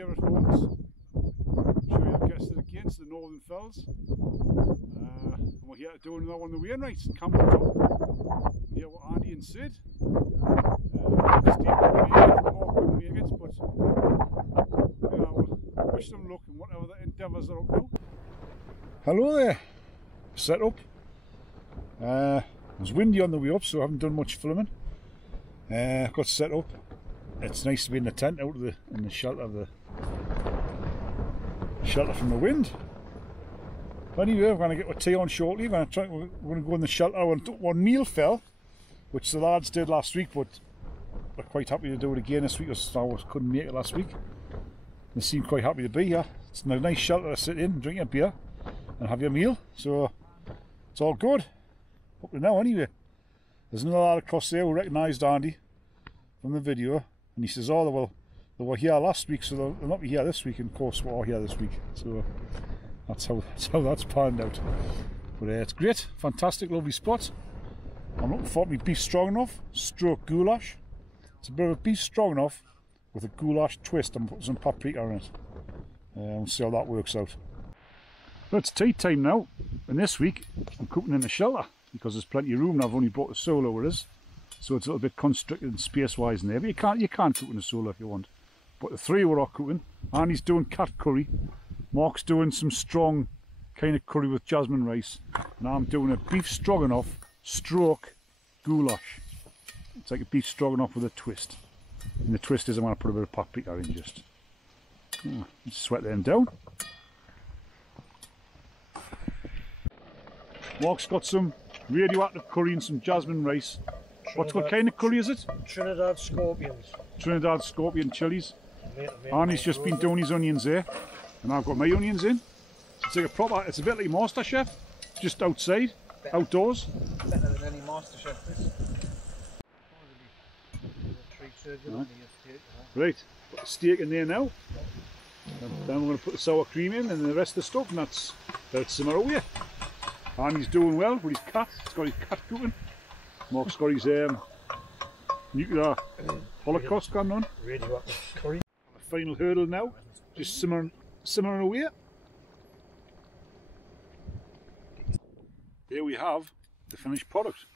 favourite homes. Show you the guests again, it's the Northern Fells. And we're here to do another one of the Wainwrights in Campbelltown. Here with Andy and Sid. Steve couldn't make it, Mark couldn't make it, but you know, we'll wish them luck in whatever the endeavours are up to. Hello there, set up. It was windy on the way up, so I haven't done much filming. Got set up. It's nice to be in the tent out of in the shelter of shelter from the wind. But anyway, we're going to get our tea on shortly. We're going to go in the shelter. One meal fell, which the lads did last week, but we're quite happy to do it again this week because I couldn't make it last week. They seem quite happy to be here. It's a nice shelter to sit in, drink your beer and have your meal, so it's all good up to now. Anyway, there's another lad across there who recognised Andy from the video, and he says, oh, they were here last week, so they'll not be here this week, and of course we're all here this week, so that's how that's panned out. But it's great, fantastic, lovely spot. I'm looking for my beef stroganoff stroke goulash. It's a bit of a beef stroganoff with a goulash twist. I'm putting some paprika in it. We'll see how that works out. But it's tea time now, and this week I'm cooking in the shelter because there's plenty of room, and I've only brought a solo with us, so it's a little bit constricted space-wise in there. But you can't cook in a solo if you want. But the three were all cooking. Andy's doing cat curry, Mark's doing some strong kind of curry with jasmine rice, and I'm doing a beef stroganoff stroke goulash. It's like a beef stroganoff with a twist, and the twist is I'm going to put a bit of paprika in just. Sweat them down. Mark's got some radioactive curry and some jasmine rice. What kind of curry is it? Trinidad Scorpions. Trinidad Scorpion chilies. Arnie's just been doing his onions there, and I've got my onions in. It's like it's a bit like MasterChef, just outside, outdoors. Better than any MasterChef. Right, put the steak in there now. And then we're going to put the sour cream in and the rest of the stuff, and that's simmer away. Andy's doing well with his cat. He's got his cat cooking. Mark's got his nuclear holocaust going on. Radioactive curry. The final hurdle now, just simmering away. There we have the finished product.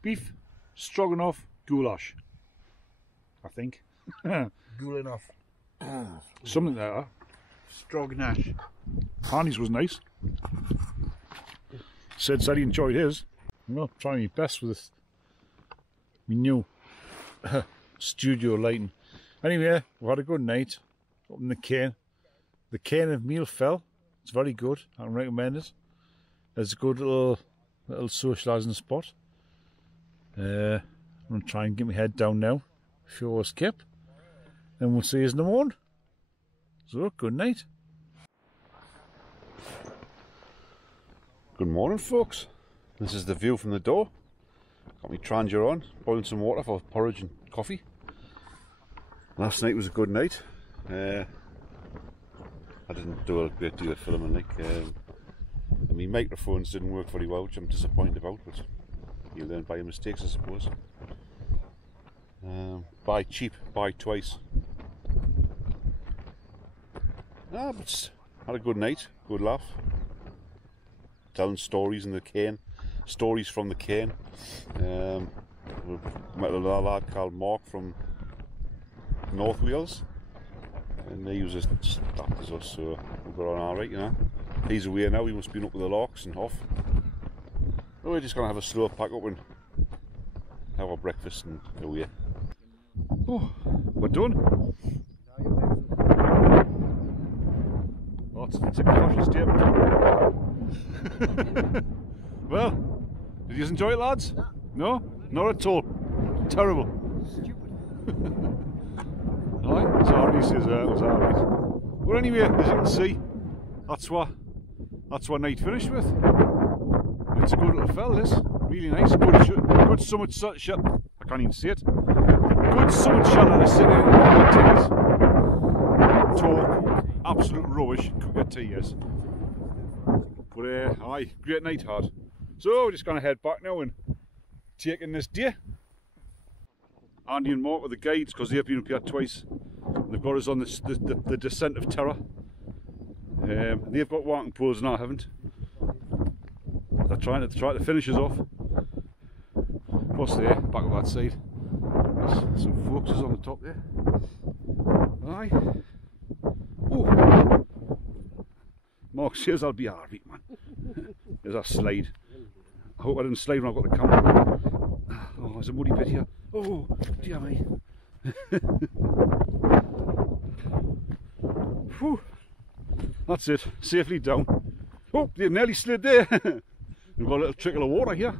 Beef stroganoff goulash, I think. Goulanoff. Something like that. Stroganoff. Andy's was nice. Said he enjoyed his. Well, trying my best with my new studio lighting. Anyway, we had a good night up in the Cairn. The Cairn of Meal Fell. It's very good. I recommend it. It's a good little socialising spot. I'm going to try and get my head down now. Sure skip. And we'll see you in the morning. So, good night. Good morning, folks. This is the view from the door. Got my Trangia on, boiling some water for porridge and coffee. Last night was a good night. I didn't do a great deal of filming, I mean, microphones didn't work very well, which I'm disappointed about, but you learn by your mistakes, I suppose. Buy cheap, buy twice. But had a good night, good laugh. Telling stories in the Cairn, stories from the Cairn. We met a lad called Mark from North Wales, and he was as daft as us, so we got on alright, you know. He's away now, he must be up with the larks and off. So we're just going to have a slow pack up and have our breakfast and go away. Oh, we're done. Oh, it's a caution statement. Well, did you enjoy it, lads? No? Not at all. Terrible. Alright, so he says it was alright. But anyway, as you can see, that's what night finished with. It's a good little fell, this. Really nice. Good summit shot. I can't even see it. Good summit shelter to sit in and talk absolute rubbish and cook your tea, yes. But aye, great night had. So we're just going to head back now and take in this day. Andy and Mark are the guides because they've been up here twice They've got us on the descent of terror. They've got walking poles and I haven't. They're trying to finish us off. What's there? Back of that side. There's some focuses on the top there. Aye. Oh. Mark says I'll be hard, man. There's a slide. I hope I didn't slide when I've got the camera. Oh, there's a muddy bit here. Oh, dear me. Whew. That's it. Safely down. Oh, they nearly slid there. We've got a little trickle of water here.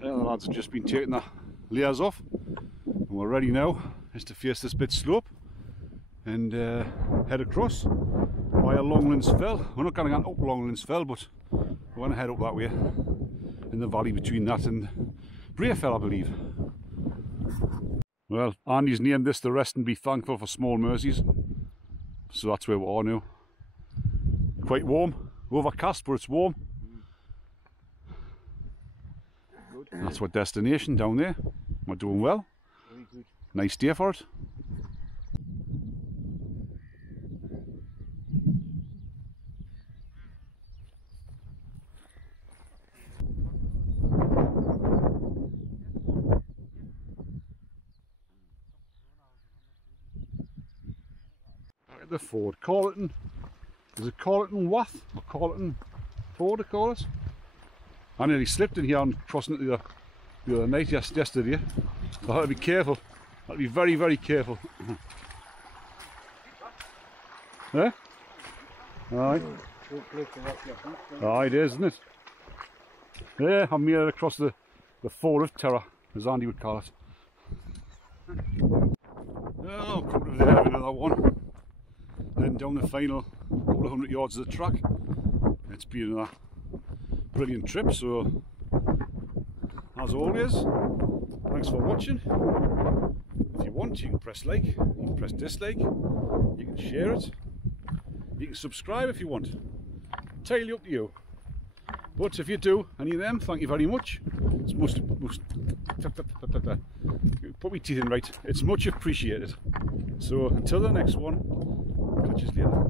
The lads have just been taking the layers off, and we're ready now just to face this bit slope and head across via Longlands Fell. We're not going to go up Longlands Fell, but we're going to head up that way in the valley between that and Bray Fell, I believe. Well, Andy's named this the Rest and Be Thankful for Small Mercies, so that's where we are now. Quite warm, overcast, but it's warm. That's our destination down there. We're doing well. Very good. Nice day for it. At the ford, Carleton. Is it Carleton Wath or Carleton Ford to call it? I nearly slipped in here and crossing it the other night, yesterday. I had to be careful. I had to be very, very careful. Yeah? Aye. Aye, it is, isn't it? Yeah, I'm here across the Ford of Terror, as Andy would call it. Oh, come to there, another one. Then down the final couple of 100 yards of the track. It's been another brilliant trip, so as always, thanks for watching. If you want, you can press like, you can press dislike, you can share it, you can subscribe if you want. Entirely up to you. But if you do any of them, thank you very much. It's most put my teeth in right. It's much appreciated. So until the next one, catch you later.